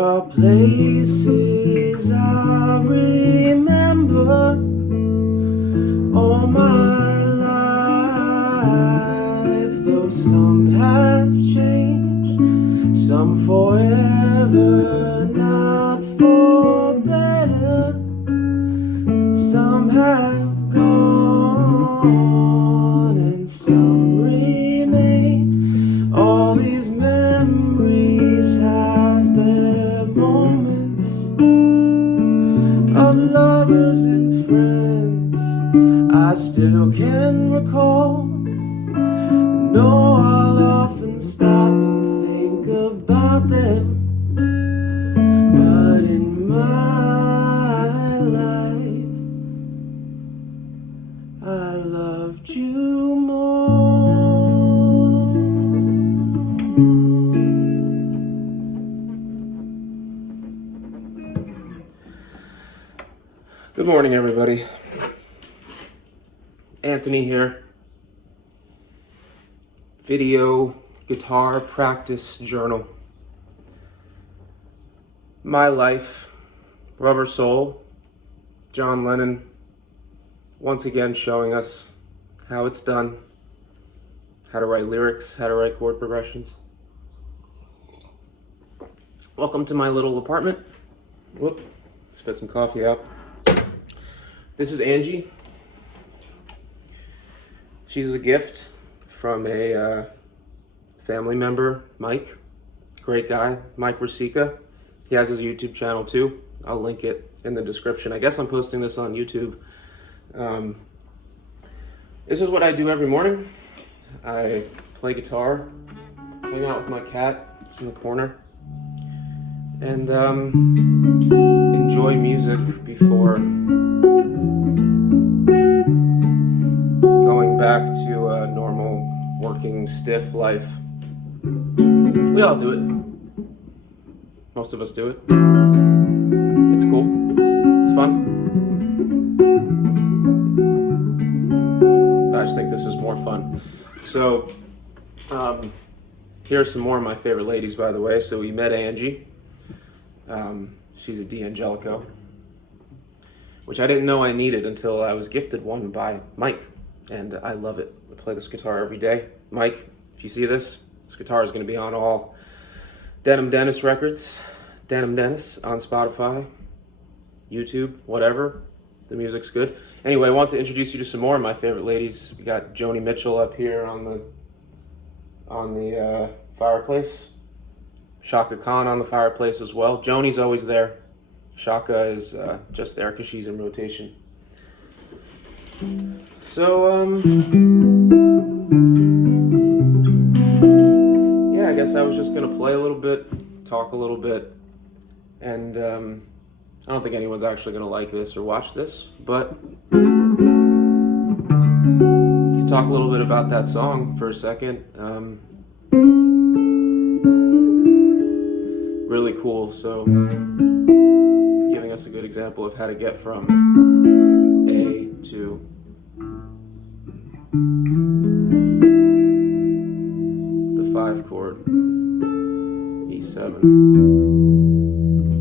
are places I remember all my life, though some have changed, some forever, not for better, some have gone and some remain. All these memories have their moments of lovers and friends I still can recall. I know I'll often stop and think about them, but in my life I loved you more. Good morning, everybody. Anthony here. Video guitar practice journal. My life, Rubber Soul, John Lennon, once again showing us how it's done, how to write lyrics, how to write chord progressions. Welcome to my little apartment. Whoop, spit some coffee out. This is Angie. She's a gift from a family member, Mike. Great guy, Mike Ruscica. He has his YouTube channel too. I'll link it in the description. I guess I'm posting this on YouTube. This is what I do every morning. I play guitar, hang out with my cat in the corner, and enjoy music before going back to a normal working stiff life. We all do it. Most of us do it. It's cool. It's fun. I just think this is more fun. So, here are some more of my favorite ladies, by the way. So we met Angie. She's a D'Angelico, which I didn't know I needed until I was gifted one by Mike, and I love it. I play this guitar every day. Mike, if you see this guitar is going to be on all Denim Dennis records, Denim Dennis on Spotify, YouTube, whatever. The music's good. Anyway, I want to introduce you to some more of my favorite ladies. We got Joni Mitchell up here on the fireplace. Chaka Khan on the fireplace as well. Joni's always there. Chaka is just there because she's in rotation. So, yeah, I guess I was just going to play a little bit, talk a little bit, and I don't think anyone's actually going to like this or watch this, but talk a little bit about that song for a second. Really cool, so giving us a good example of how to get from A to the 5 chord, E7.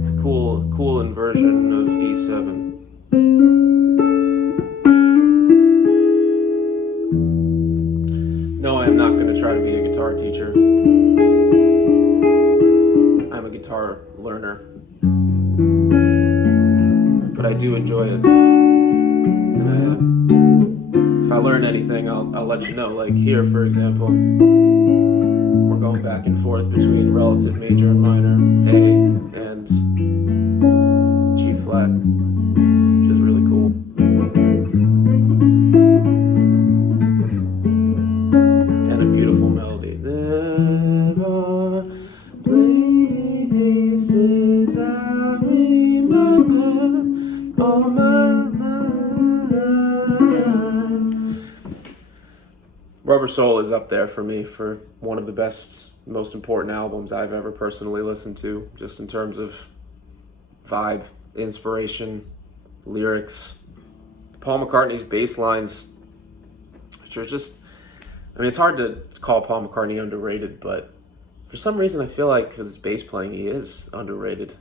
It's a cool inversion of E7. No, I'm not going to try to be a guitar teacher. I'm a guitar learner. But I do enjoy it. And if I learn anything, I'll let you know. Like here, for example, we're going back and forth between relative major and minor, A and G flat, which is really cool. And a beautiful melody. There are places I remember all my life. Rubber Soul is up there for me for one of the best, most important albums I've ever personally listened to, just in terms of vibe, inspiration, lyrics. Paul McCartney's bass lines, which are just, I mean, it's hard to call Paul McCartney underrated, but For some reason, I feel like for this bass playing, he is underrated.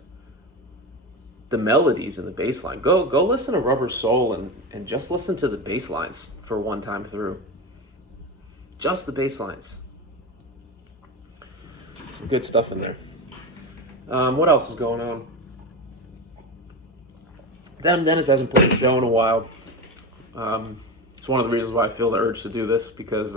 The melodies and the bass line. Go listen to Rubber Soul and just listen to the bass lines for one time through. Just the bass lines. Some good stuff in there. What else is going on? Denim Dennis hasn't played a show in a while. It's one of the reasons why I feel the urge to do this, because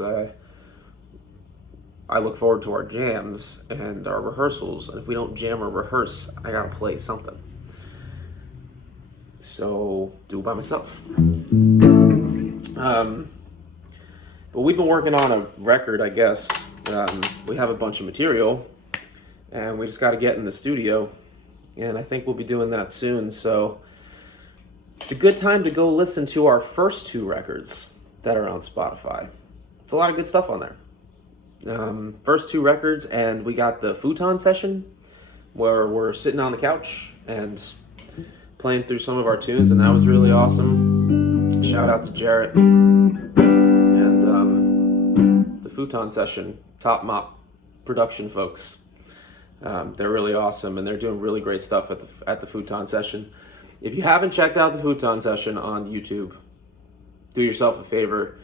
I look forward to our jams and our rehearsals, and if we don't jam or rehearse, I gotta play something. So, do it by myself. But we've been working on a record, I guess. We have a bunch of material, and we just gotta get in the studio, and I think we'll be doing that soon, so it's a good time to go listen to our first 2 records that are on Spotify. It's a lot of good stuff on there. First 2 records, and we got the Futon Session, where we're sitting on the couch and playing through some of our tunes, and that was really awesome. Shout out to Jarrett. And the Futon Session, Top Mop production folks. They're really awesome, and they're doing really great stuff at the Futon Session. If you haven't checked out the Futon Session on YouTube, do yourself a favor.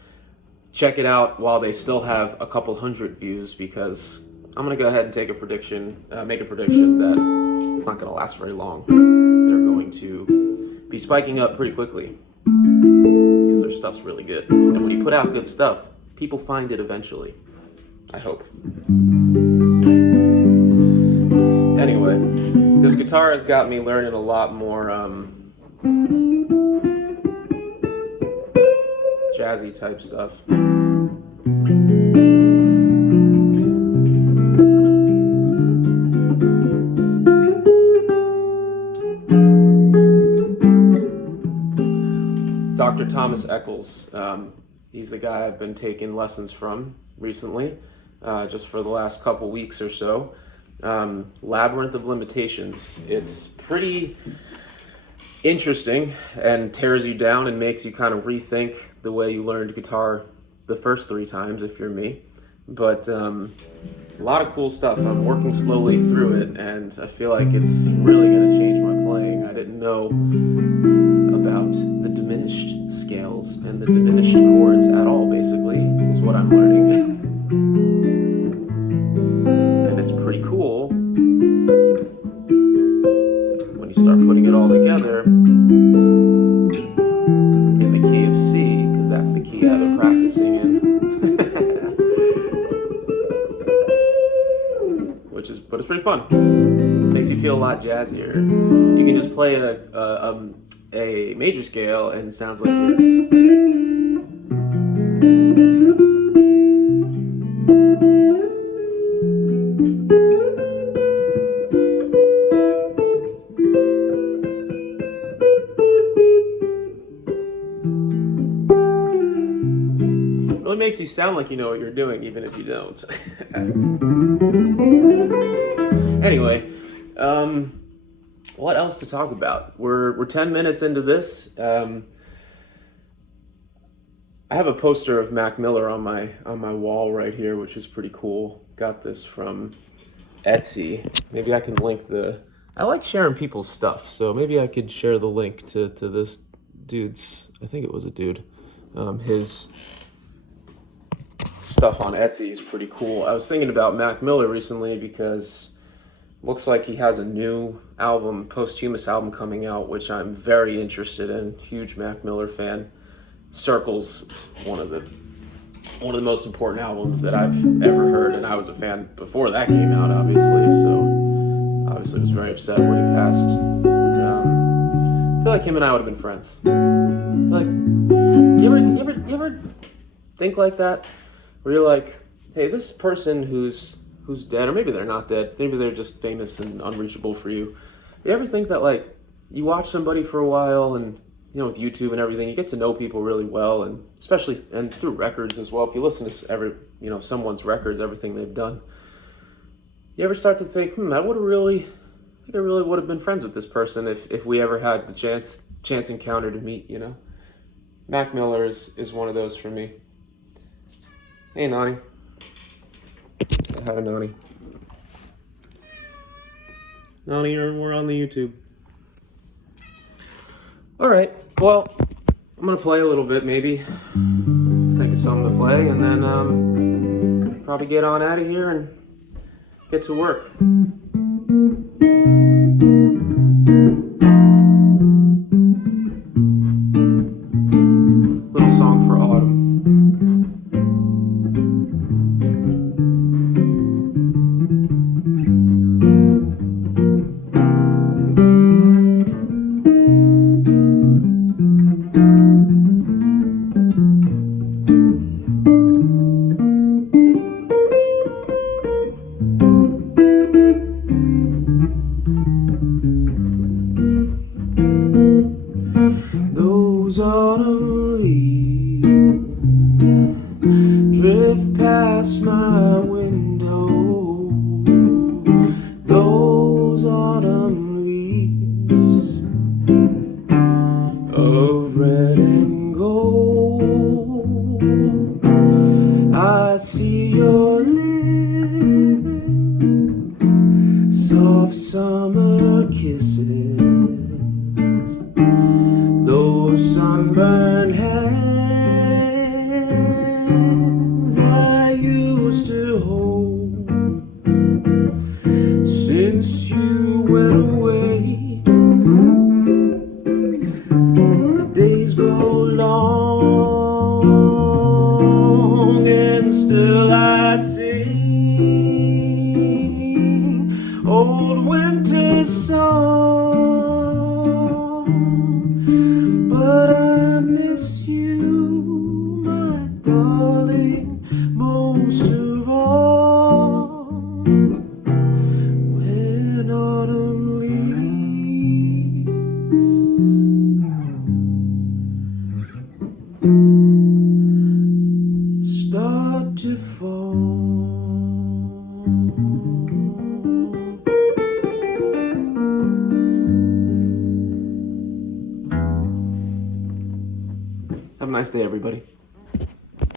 Check it out while they still have a couple hundred views, because I'm going to go ahead and make a prediction that it's not going to last very long. They're going to be spiking up pretty quickly because their stuff's really good. And when you put out good stuff, people find it eventually. I hope. Anyway, this guitar has got me learning a lot more jazzy type stuff. Dr. Thomas Echols, he's the guy I've been taking lessons from recently, just for the last couple weeks or so. Labyrinth of Limitations. It's pretty interesting and tears you down and makes you kind of rethink the way you learned guitar the first 3 times, if you're me. But a lot of cool stuff. I'm working slowly through it, and I feel like it's really going to change my playing. I didn't know about the diminished scales and the diminished chords at all, basically, is what I'm learning. And it's pretty cool when you start putting it all together in the key of C, because that's the key I've been practicing in. But it's pretty fun. Makes you feel a lot jazzier. You can just play a major scale and it sounds like you're... It makes you sound like you know what you're doing, even if you don't. Anyway, what else to talk about? We're 10 minutes into this. I have a poster of Mac Miller on my wall right here, which is pretty cool. Got this from Etsy. Maybe I can link I like sharing people's stuff, so maybe I could share the link to this dude's, I think it was a dude, his stuff on Etsy is pretty cool. I was thinking about Mac Miller recently because it looks like he has a new album, posthumous album coming out, which I'm very interested in. Huge Mac Miller fan. Circles, one of the most important albums that I've ever heard, and I was a fan before that came out, obviously. So obviously was very upset when he passed. I feel like him and I would have been friends. Like, you ever think like that? Where you're like, hey, this person who's dead, or maybe they're not dead, maybe they're just famous and unreachable for you. You ever think that, like, you watch somebody for a while, and, you know, with YouTube and everything, you get to know people really well, and especially, and through records as well. If you listen to someone's records, everything they've done, you ever start to think, I really would have been friends with this person if we ever had the chance encounter to meet, you know? Mac Miller is one of those for me. Hey, Nani. Say hi to Nani. Not even we're on the YouTube. All right, well, I'm gonna play a little bit, maybe. Think of something to play, and then probably get on out of here and get to work. Little song for autumn. Those autumn leaves drift past my window. Those autumn leaves of red and gold. I see your lips, soft summer kisses, those sunburned hands I used to hold. Since you went away, the days grow long, and still I sing old winter song. But I miss you, my darling, most of all, when autumn leaves start to fall. Have a nice day, everybody.